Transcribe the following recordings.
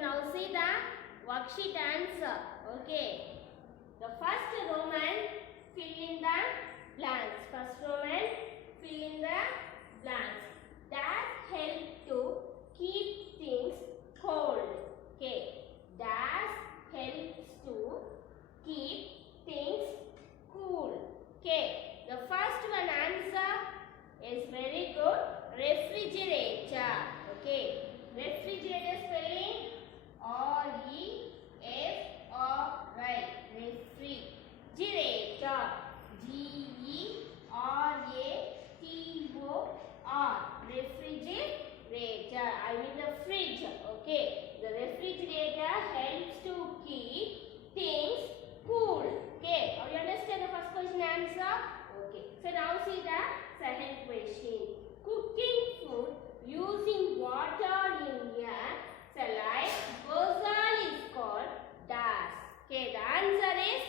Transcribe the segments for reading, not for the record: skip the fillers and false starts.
now see the worksheet answer. Okay. The first Roman, fill in the blanks. First Roman, fill in the blanks. That help to keep things cold. Okay. That helps to keep things cool. Okay. The first one answer is very good. Refrigerator. Okay. Refrigerator spelling R-E-F-R-I. Refrigerator. G-E-R-A-T-O-R. Refrigerator. I mean the fridge. Okay. The refrigerator helps to keep things cool. Okay. Now you understand the first question answer? Okay. So now see the second question. Cooking food using water in a salad vessel is called dash. Okay. The answer is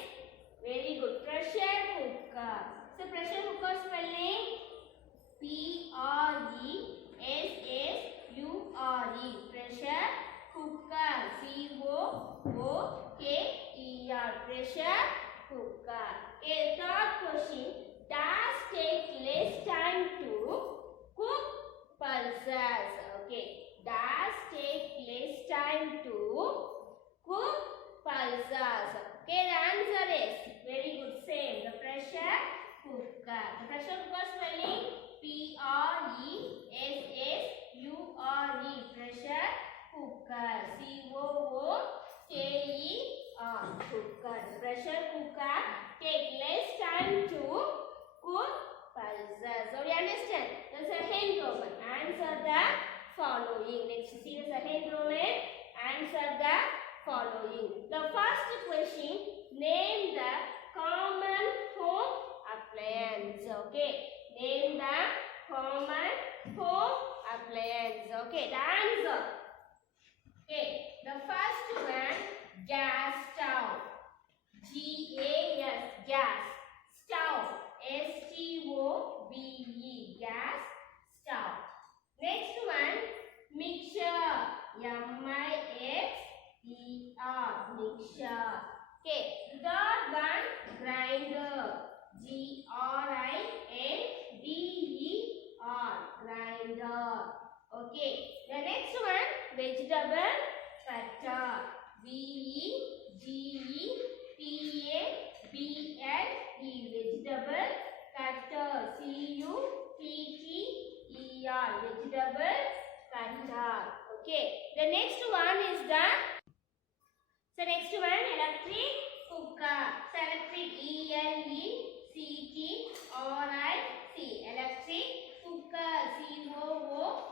very good. Pressure cooker. So pressure cooker spelling P-R-E-S-S-U-R-E. Pressure cooker. C-O-O-K-E-R. Pressure cooker. Okay. Third question. Does take less time to cook pulses. Okay. Does take less time to cook pulses. Okay. The answer is very good. Same. The pressure cooker. The pressure cooker spelling P-R-E-S-S-U-R-E. Pressure cooker. C-O-O-K-E-R. Cooker. The pressure cooker take less time to cook pulses. So you understand? The second Roman. Answer the following. Next see the second Roman. Answer the following. The first question. Name the common home appliance. Okay. Name the common home appliance. Okay. The answer. Okay. The first one. Gas stove. G-A-S. Gas. Stove. S-T-O-V-E. Gas stove. Next one. Mixture. M-I-X-E-R. Mixture. Okay. Third one. Grinder. G-R-I-N-D-E-R. Grinder. Okay. The next one. Vegetable cutter. V-E-G-E-T-A-B-L-E. Vegetable cutter. C-U-T-T-E-R. Vegetable cutter. Okay. The next one is the next one electric cooker. So electric E-L-E-C-T-R-I-C. Electric cooker. C-O-O-K-E-R.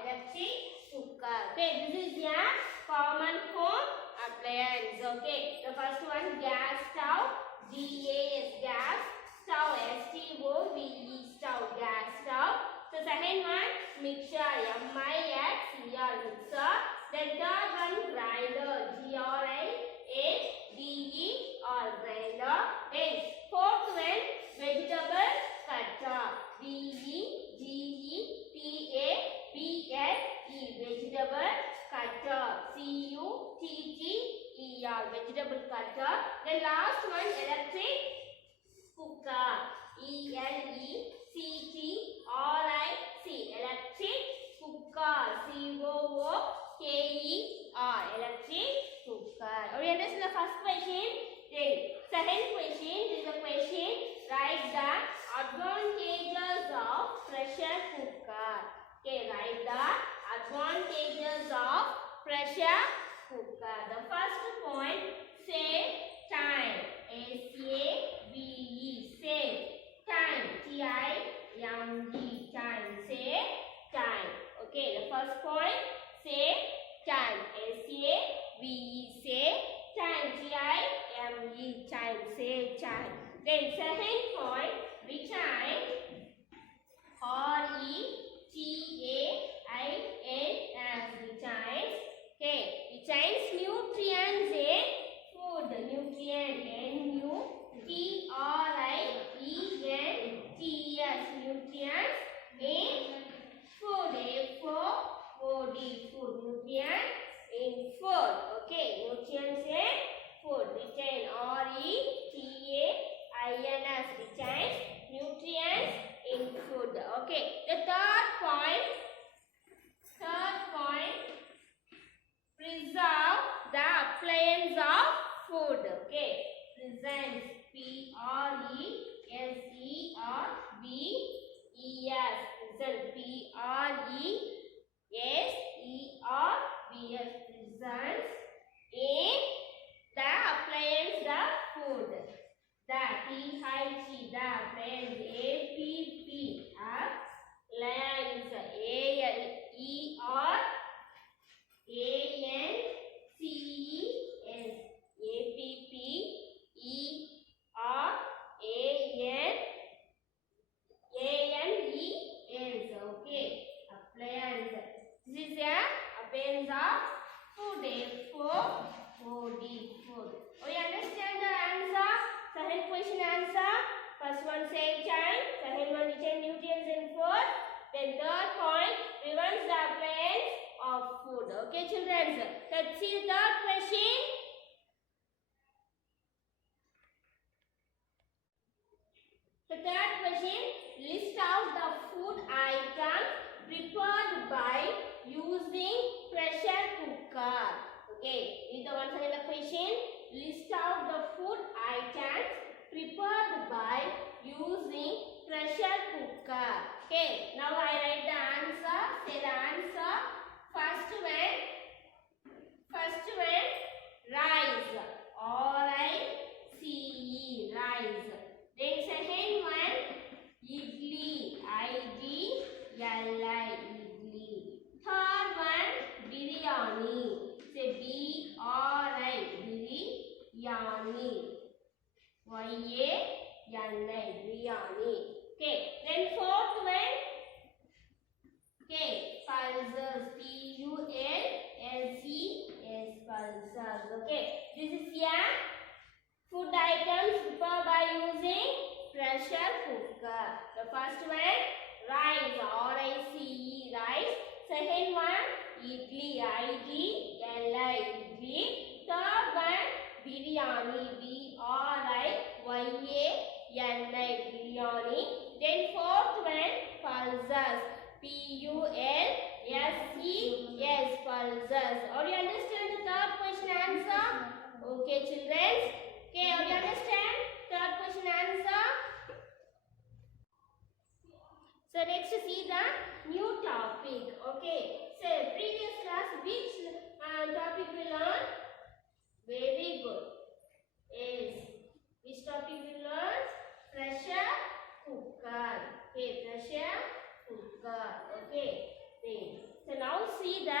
Electric cooker. Okay. This is your common home appliance. Okay. The first one gas stove. G-A-S. Gas stove. S-T-O-V-E. Stove. Gas stove. So second one mixture. M-I-X-E-R. Mixer. Then third one grinder. G-R-I-N-D-E-R. Grinder. Then fourth one vegetable cutter. V-E-G-E-T-A-B-L-E. Vegetable cutter. C-U-T-T-E-R. Vegetable cutter. The last one electric cooker. E-L-E-C-T-R-I-C. Electric cooker. C-O-O-K-E-R. Electric cooker. You understand the first question? Then second question. This is the question. Write the advantages of pressure cooker. Okay. Write the advantages of pressure cooker. The first point. Save time. S-A-V-E. Save time. T-I-M-E. Time. Save time. Okay. The first point. Save time. S-A-V-E. Save time. T-I-M-E. Time. Save time. Then second point. Retain. R-E-T-A-I-N-S. Retains. Okay. Retains nutrients in food. Nutrient. N-U-T-R-I-E-N-T-S. Nutrients in food. F-O-O-D. Food. Nutrient Okay, nutrients in food. Retain, R-E-T-A-I-N-S, retains nutrients in food. Okay, the third point, preserve the appliance of food. Okay, presents, P-R-E-S-E-R-V-E-S, present, P-R-E-S-E-R-V-S, presents in the appliance of food. The T-H, the appliance, A-P-P, appliance, A-L-E-R-A-N-C-E-S, A-P-P-E-R-A-N-E-S. Okay, appliance. This is a appliance of food. F-O-O-D, food. Oh, you understand the answer? Second question answer. First one save time. Second one retain nutrients in food. Then third point prevents the appliance of food. Okay, children. Let's see the third question. The third question, list out the food items prepared by using pressure cooker. Okay, read the once again the question. List out the food items prepared by using pressure cooker. Okay, now I write the answer. Say the answer. First one, rice. R-I-C-E, rice. Then second one, idli. I-D-L-I, idli. Third one, biryani. Say B-R-I, biryani. Y-A-N-I, biryani. Okay. Then fourth one, okay, pulses. P-U-L-S-E-S, pulses. Okay. This is food items prepared by using pressure cooker. The first one, rice. R-I-C-E, rice. Second one, idli. I-D-L-I, idli. Third one, biryani. B-R-I-Y-A-N-I, biryani. Then fourth one, pulses. P-U-L-S-E-S, pulses. Or you understand the third question answer? Okay, children. Okay, you understand third question answer? So next see the new topic. Okay, so previous class which topic we learned? Very good. Is which topic we learned? Pressure cooker. Okay, pressure cooker. Okay, so now see the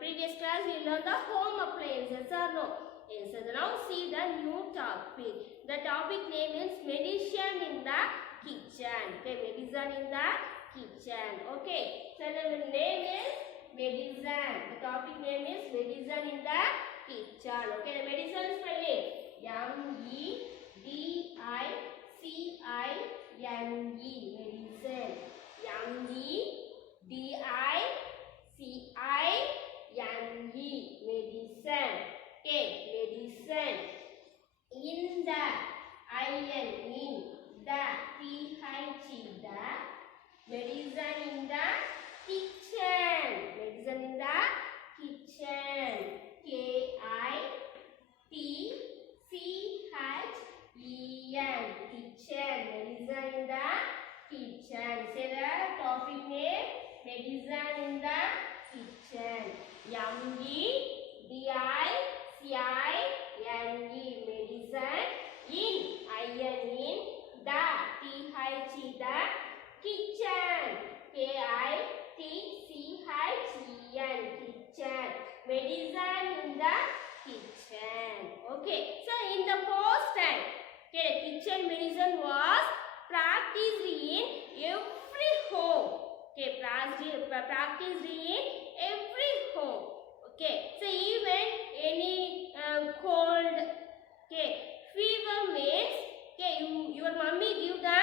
previous class we learned the home appliances or no? Yes, so now see the new topic. The topic name is medicine in the kitchen. Okay, medicine in the kitchen. Okay, so the name is medicine. The topic name is medicine in the kitchen. Okay, the medicine spelling M-E-D-I-C-I-N-E, medicine. M-E-D-I-C-I-N-E, medicine. Okay, medicine. In the, I-N, in the, T-H, the, medicine in the kitchen. Medicine in the kitchen. K-I-T-C-H-E-N, kitchen. Medicine in the kitchen. Say the topic name, medicine in the kitchen. M-E-D-I-C-I-N-E, medicine. In, I-N, in the, T-H, the, kitchen. K-I-T-C-H-E-N, kitchen. Medicine in the kitchen. Okay, so in the first time, okay, kitchen medicine was practiced in every home. Okay, practiced in every home. Okay, so even any cold, okay, fever means, okay, your mummy give the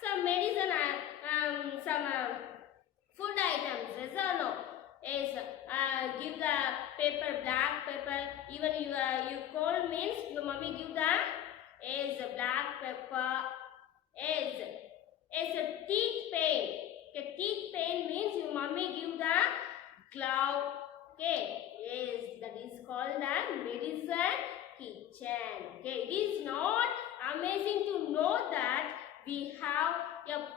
some medicine, some food items, yes or no? Yes, give the pepper, black pepper. Even you cold means your mummy give the is black pepper. Is a teeth pain. Okay, teeth pain means your mummy give the glove. Okay, yes, that is called the medicine kitchen. Okay, it is not amazing to know that we have a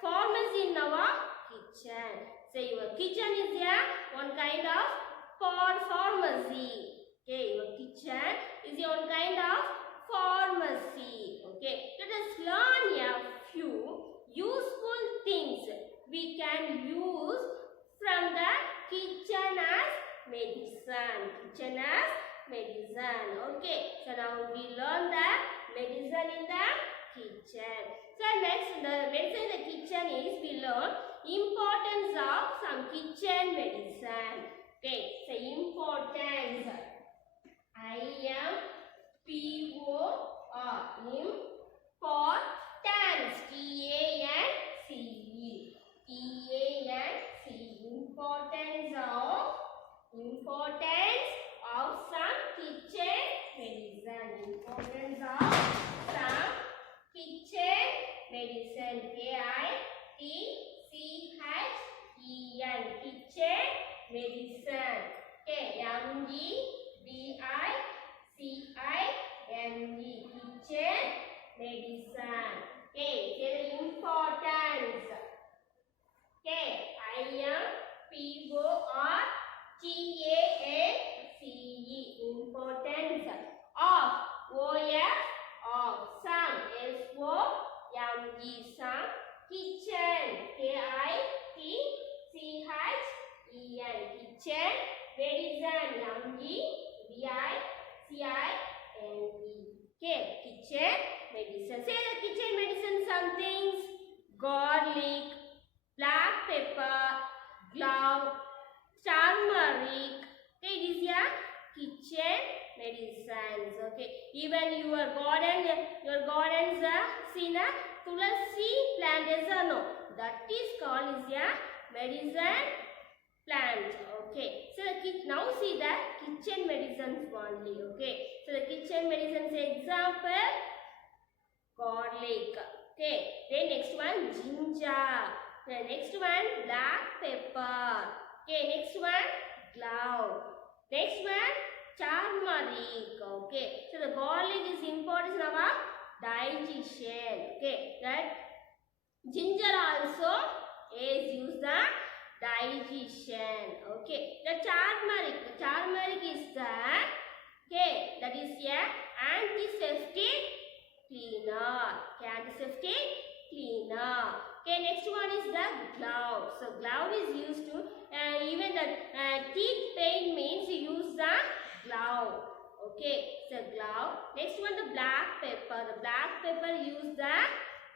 pharmacy in our kitchen. So your kitchen is a one kind of pharmacy. Okay, your kitchen is a one kind of pharmacy. Okay, let us learn a few useful things we can use from the kitchen as medicine. Kitchen as medicine. Okay, so now we learn the medicine in the kitchen. So next, the medicine in the kitchen is we learn importance of some kitchen medicine. Okay, so importance. Importance. Importance of some kitchen medicine. Importance of some kitchen medicine. KITCHEN. Kitchen medicine. Okay, MEDICING. Kitchen medicine. Okay, say the importance. Okay, IMPORTANCE. Importance of some SOME. Some kitchen. KITCHEN. Kitchen medicine. MEDICING. Okay, kitchen medicine. Say the kitchen medicine some things. Garlic, black pepper, clove, turmeric. Okay, it is a kitchen medicines. Okay, even your gardens seen a tulasi plant is a no. That is called is a medicine plant. Okay, so now see the kitchen medicines only. Okay, so the kitchen medicines example garlic. Okay, then next one ginger. The next one black pepper. Okay, next one clove. Next one turmeric. Okay, so the garlic is important in our digestion. Okay, that ginger also is used the digestion. Okay, the turmeric is the that is a antiseptic cleaner. Okay, antiseptic cleaner. Okay, next one is the clove. So clove is used to even the teeth pain means you use the clove. Okay, so clove. Next one the black pepper. The black pepper use the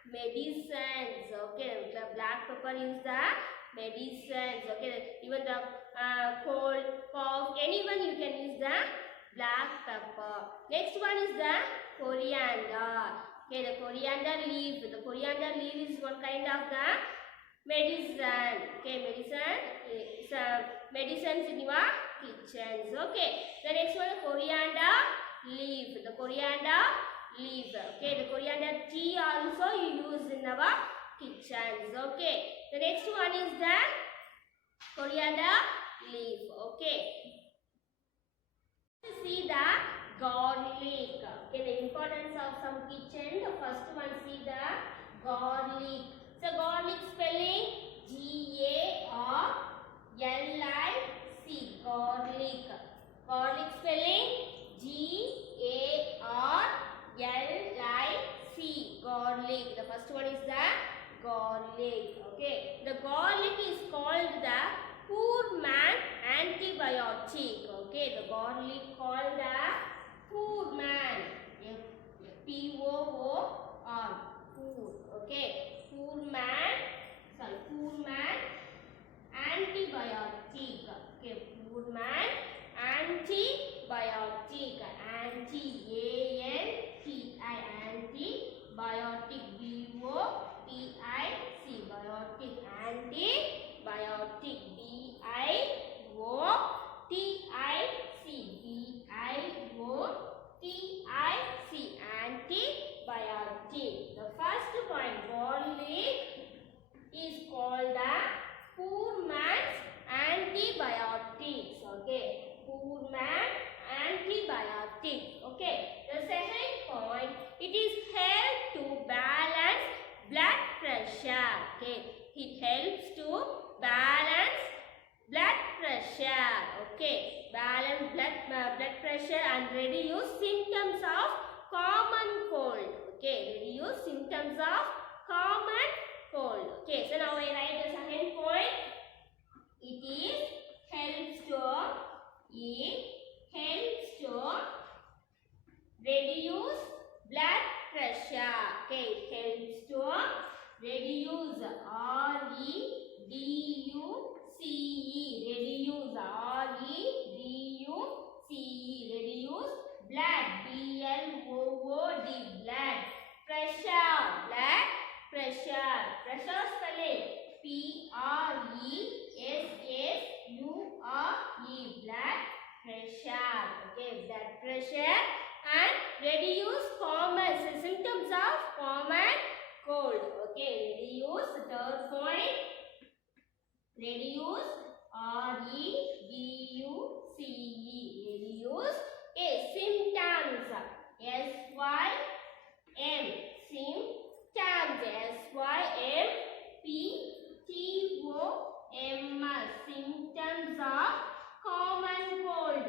medicines. Okay, the black pepper use the medicines. Okay, even the cold, cough, anyone you can use the black pepper. Next one is the coriander. Okay, the coriander leaf. The coriander leaf is one kind of the medicine. Okay, medicines in your kitchens. Okay, the next one the coriander leaf. The coriander leaf. Okay, the coriander tea also you use in our kitchens. Okay, the next one is the coriander leaf. Okay, see the garlic. Okay, the importance of some kitchen. The first one see the garlic. So garlic spelling GARLIC. Garlic. Garlic spelling GARLIC. Garlic. The first one is the garlic. Okay, the garlic is called the poor man antibiotic. Okay, the garlic called the poor man. POOR. Poor. Okay, poor man antibiotic. Okay, poor man antibiotic. Antibiotic. BIOTIC. Biotic. Antibiotic. poor man's antibiotics. Okay, poor man antibiotics. Okay, the second point, it is help to balance blood pressure. Okay, it helps to balance blood pressure. Okay, balance blood pressure and reduce symptoms of common cold. Okay, reduce symptoms of common cold. Okay, so now I write the second point. It helps to reduce blood pressure. Okay, it helps to reduce reduce reduce blood blood pressure pressure spelling blood pressure. Okay, blood pressure and reduce common symptoms of common cold. Okay, reduce. Third point, reduce reduce. Okay, symptoms symptoms of common cold.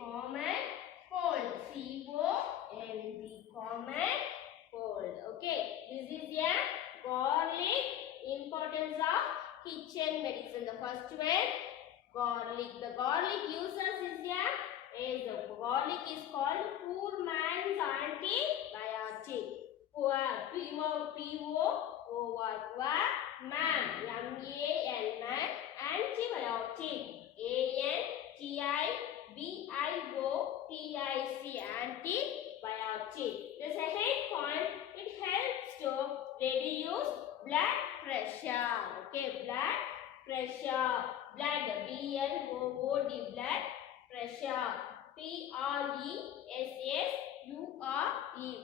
Common cold. Common cold. Okay, this is a garlic. Importance of kitchen medicine. The first one, garlic. The garlic uses the garlic is called poor man's antibiotic. Man, M-A-N, antibiotic. A-N-T-I-B-I-O-T-I-C, antibiotic. The second point, it helps to reduce blood pressure. Okay, blood pressure. Blood, B-L-O-O-D, blood pressure. P-R-E-S-S-U-R-E,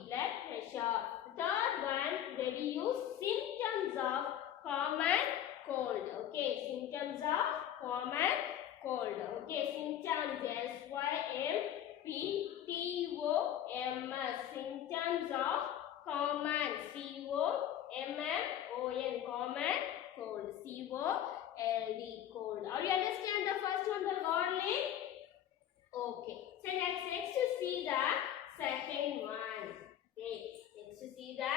blood pressure. Third one, reduce symptoms of common cold. Okay, symptoms of common cold. Okay, symptoms S-Y-M-P-T-O-M-S, symptoms of common C-O-M-M-O-N, common cold, C-O-L-D, cold. Are you understand the first one, the garlic? Okay, so next to see the second one. Okay, next to see the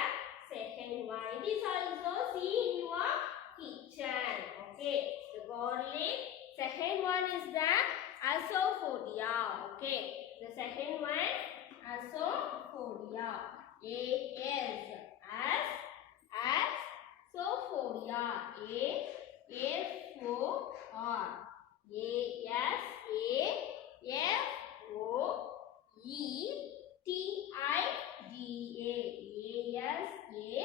second one. It is also see in your kitchen. Okay, the garlic. Second one is the asafoetida. Okay, the second one, asafoetida. Asafoetida. A-F-O-R. A-S-A-F-O-E-T-I-D-A. A-S-A-F-O-E-T-I.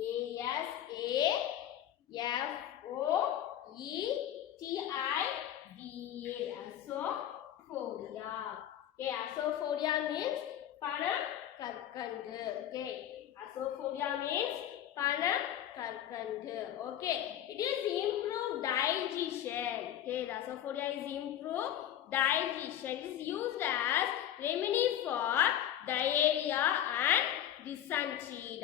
A-S-A-F-O-E-T-I-D-A. Asafoetida. Okay, asafoetida means Panakarkandu. Okay, asafoetida means Panakarkandu. Okay, it is improved digestion. Okay, the asafoetida is improved digestion. It is used as remedy for diarrhea and dysentery.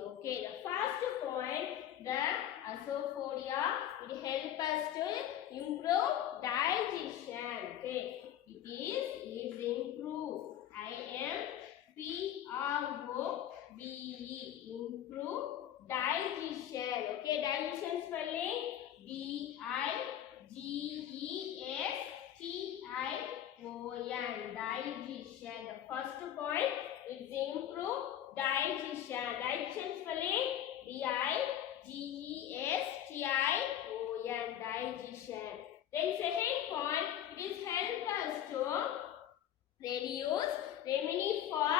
Okay, the first point, the asafoetida, it helps us to improve digestion. Okay, it is improve. I-M-P-R-O-V-E, improve digestion. Okay, digestion spelling D-I-G-E-S-T-I-O-N, digestion. The first point is improve digestion. Digestion spelling D-I-G-E-S-T-I-O-N, digestion. Then second point, it is help us to reduce remedy for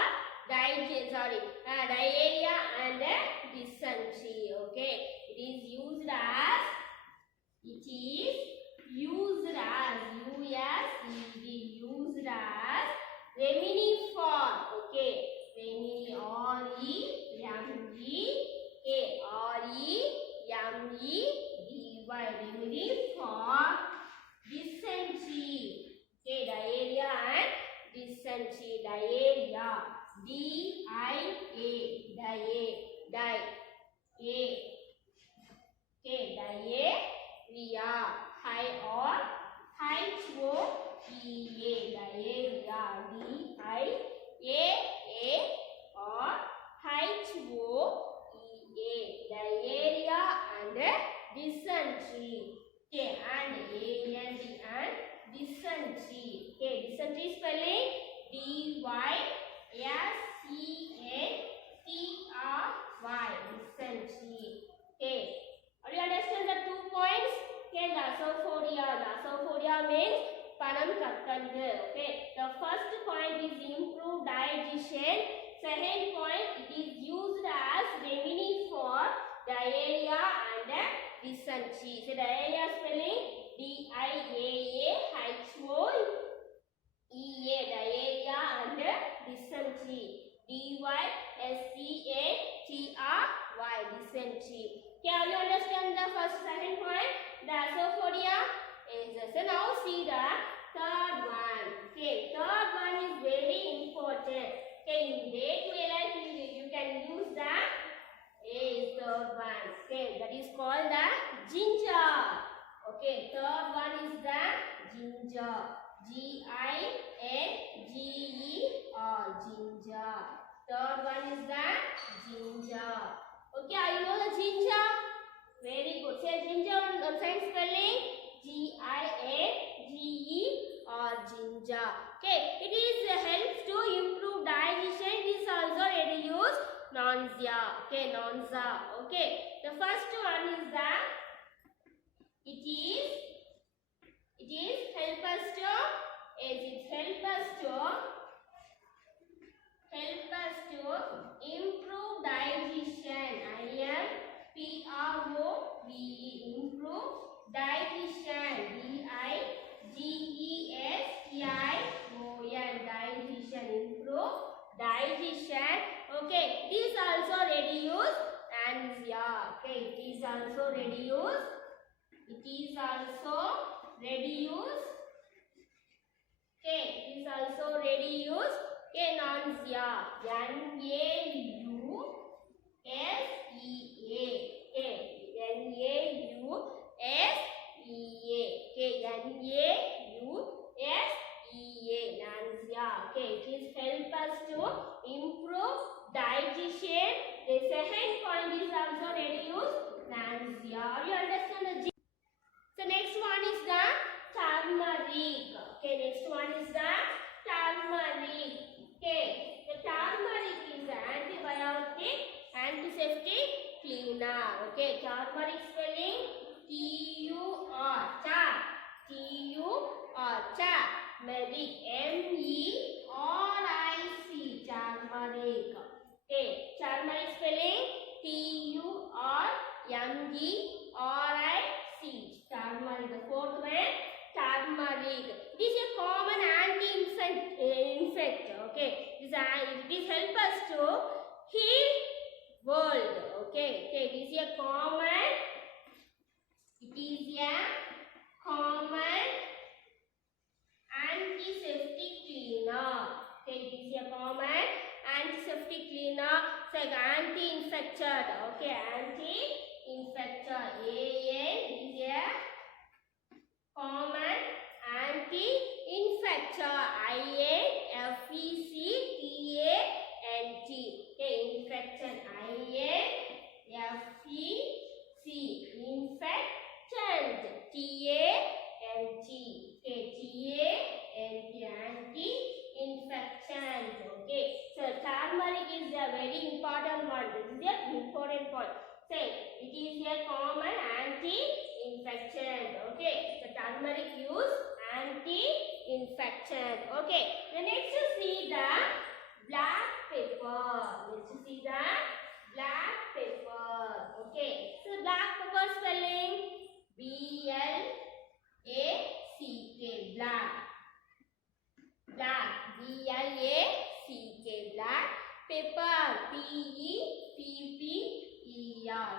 diarrhea and dysentery. Okay, it is used as U-S-E-D, used as remedy dysentery. Diarrhea. D-I-A. Diarrhea. Diarrhea. High or H-O-E-A. Diarrhea. D-I-A-A or H-O-E-A. Diarrhea and dysentery. Okay, and A-N-D and dysentery. Okay, dysentery spelling D-Y-S-E-N-T-R-Y. Dysentery. Okay, are you understand the 2 points? Okay, Lasophoria. Lasophoria means panam kakkandu. Okay, the first point is improved digestion. Second point, it is used as remedy for diarrhea and dysentery. So diarrhea spelling D-I-A-A-H-O-E-A. Diarrhea and dysentery. D-Y-S-E-A-T-R-Y. Dysentery. Okay, you understand the second point? Lasophoria. Yes. So now see the third one. Okay, third one is very important. Okay, in day-to-day life you can use the third one. Okay, that is called the ginger. Okay, third one is the ginger. G-I-N-G-E-R. Ginger. Third one is the ginger. Okay, you know the ginger? Very good. Say ginger on science spelling G-I-N-G-E-R. Ginger. Okay, it is helps to improve digestion. It is also reduce nausea. Okay, nausea. Okay, the first one is that it help us to improve digestion. I-M-P-R-O-V-E. Improve digestion. D-I-G-E-S-T-I-O-N. Digestion. Improve digestion. Okay, it is also reduce nausea. Okay, it is also reduce. Okay, it is also reduce. Okay, nausea. N-A-U-S-E-A. Okay, N-A-U-S-E-A. Okay, N-A-U-S-E-A. Nausea. Okay, it is help us to improve digestion. The second point is also reduce nausea. You understand the so next one is the turmeric. Okay, next one is the turmeric. Okay, the turmeric is antibiotic, antiseptic, cleaner. Okay, turmeric spelling T-U-R. Turmeric. M-E-R-I-C. Turmeric. Okay, turmeric spelling T-U-R-M-E-R-I-C. Turmeric. The fourth one, turmeric. It is a common anti-infect. Okay, it help us to heal world. Okay, it is a common antiseptic cleaner. Okay, it is a common antiseptic cleaner. It's like anti-infected. Okay, anti-infected. A-N is a common anti-infected. I-N-F-E-C-T-A-N-T. Okay, infected. I-N-F-E-C. Infected. T-A-N-T. Okay, T-A-N-T. Anti-infection. Okay, so turmeric is a very important one. This is an important point. Say, it is a common anti-infection. Okay, the turmeric use anti-infection. Okay, the next you see the black pepper. Okay, so black pepper spelling B-L-A-C-K. Black. B-L-A-C-K. Black pepper. P-E-P-P-E-R.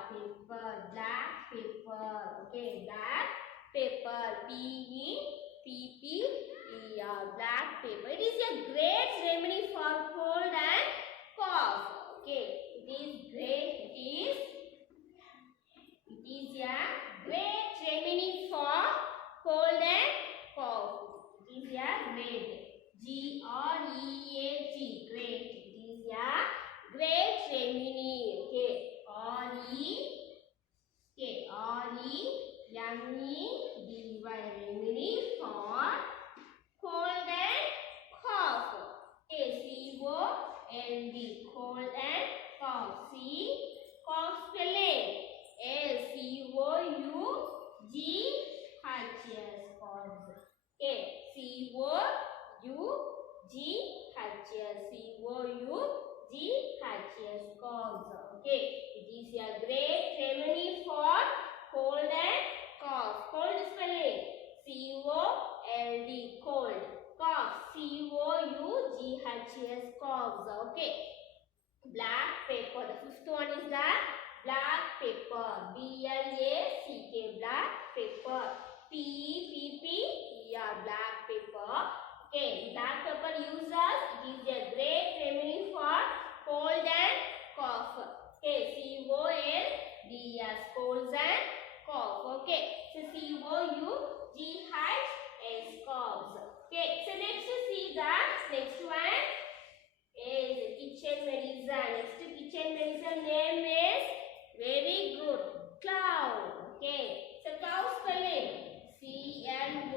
Pepper. Black pepper. Okay, black pepper. P-E black pepper. It is a great remedy for cold and cough. Okay, it is great. It is a great remedy for cold and cough. It is a great. G-R-E-A-T. Great. It is a great remedy. Okay. R-E-M-E-D-Y. Remedy for cold and cough. Okay. C-O-L-D. Cold and cough. C. Cough spelling. S-C-O-U-G-H-S. Cough. Okay. C-O-U-G-H-S. C-O-U-G-H-S. Coughs. Okay. It is a great remedy for cold and cough. Cold spelling. C-O-L-D. Cold. Cough. C-O-U-G-H-S. Coughs. Okay. Black pepper. The fifth one is the black pepper. B-L-A-C-K. Black pepper. P-E-P-P-E-R. Black pepper. Okay. Black pepper uses. It is a great remedy for cold and cough. Okay. C-O-L-D-S. Colds and cough. Okay. So C-O-U-G-H-S. coughs. Okay. So next see the next one is kitchen medicine. Next kitchen medicine name is very good. Clove. Okay. So clove spelling. C-L-O-V-E-S.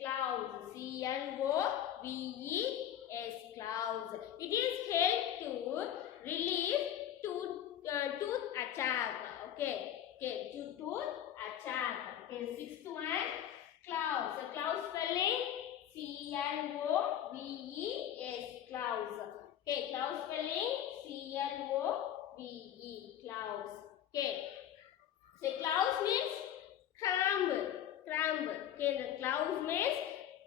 Cloves. C-L-O-V-E-S. Cloves. It is help to relieve tooth attack. Okay. Okay. Tooth attack. Okay. Sixth one. Cloves. So clove spelling. C-L-O-V-E-S. Clouds. Okay, cloud spelling C-L-O-V-E. Clouds. Okay. So clouds means crumble. Crumble. Okay, the clouds means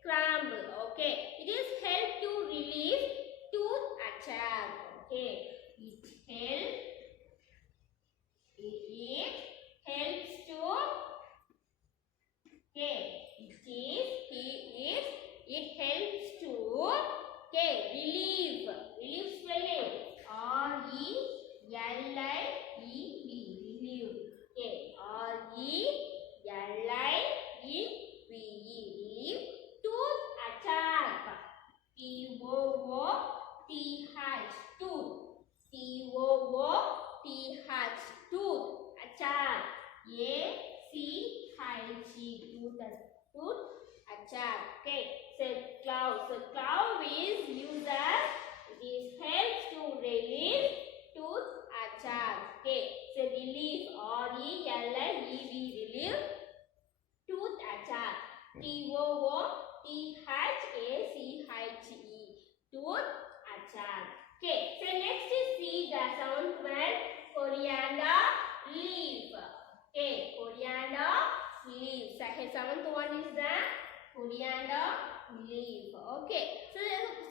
crumble. Okay. It is help to relieve tooth attack. Okay. It helps to. Okay. It helps to, okay, relieve spelling R-E-L-I-E-V, relieve, okay, R-E-L-I-E-V-E, relieve, tooth attack, T-O-O-T-H, tooth, T-O-O-T-H, tooth attack, A-C-H-E, tooth attack. Okay. So clove. So clove is used as it is helps to relieve tooth attack. Okay. So relieve R-E-L-I-E-V, relieve tooth attack. T-O-O-T-H-A-C-H-E, tooth attack. Okay. So next is see the seventh one, coriander leaf. Okay. Coriander leaf. So seventh one is the coriander leaf. Okay. So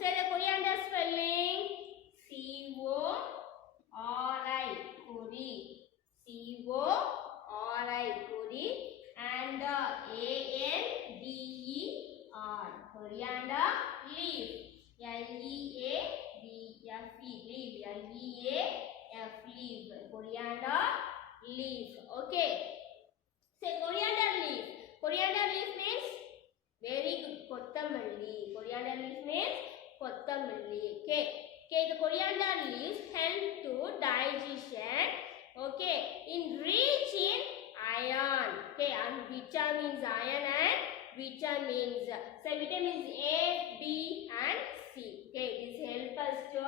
say the coriander spelling C-O-R-I, cori. C-O-R-I, cori. And A-N-D-E-R, coriander leaf. L-E-A-V-F-E, leaf. L-E-A-F, leaf. Coriander leaf. Okay. Say coriander leaf. Coriander leaf means very good. Kothamalli. Coriander leaf means kothamalli. Okay. Okay. The coriander leaves help to digestion. Okay. In rich in iron. Okay. And vitamins, iron and vitamins. So vitamins A, B, and C. Okay. This help us to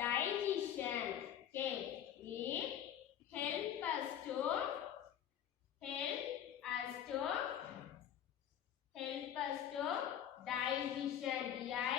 digestion. Okay. It help us to digestion. D-I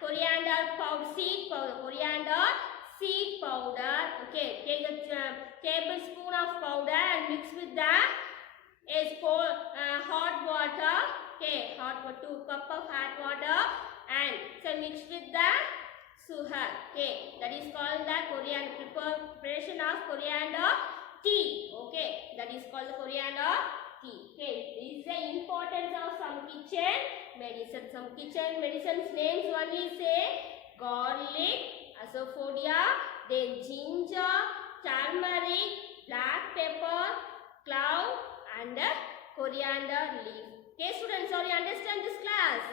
coriander powder, coriander seed powder. Okay, take a tablespoon of powder and mix with the hot water. Okay, hot water, 2 cup of hot water, and so mix with the sugar. Okay, that is called the coriander preparation of coriander tea. Okay, that is called the coriander tea. Okay, this is the importance of some kitchen medicine. Some kitchen medicines names only say garlic, asafoetida, then ginger, turmeric, black pepper, clove, and coriander leaf. Okay, students, are you understand this class?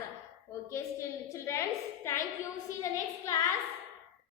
Okay, still children, thank you. See you in the next class.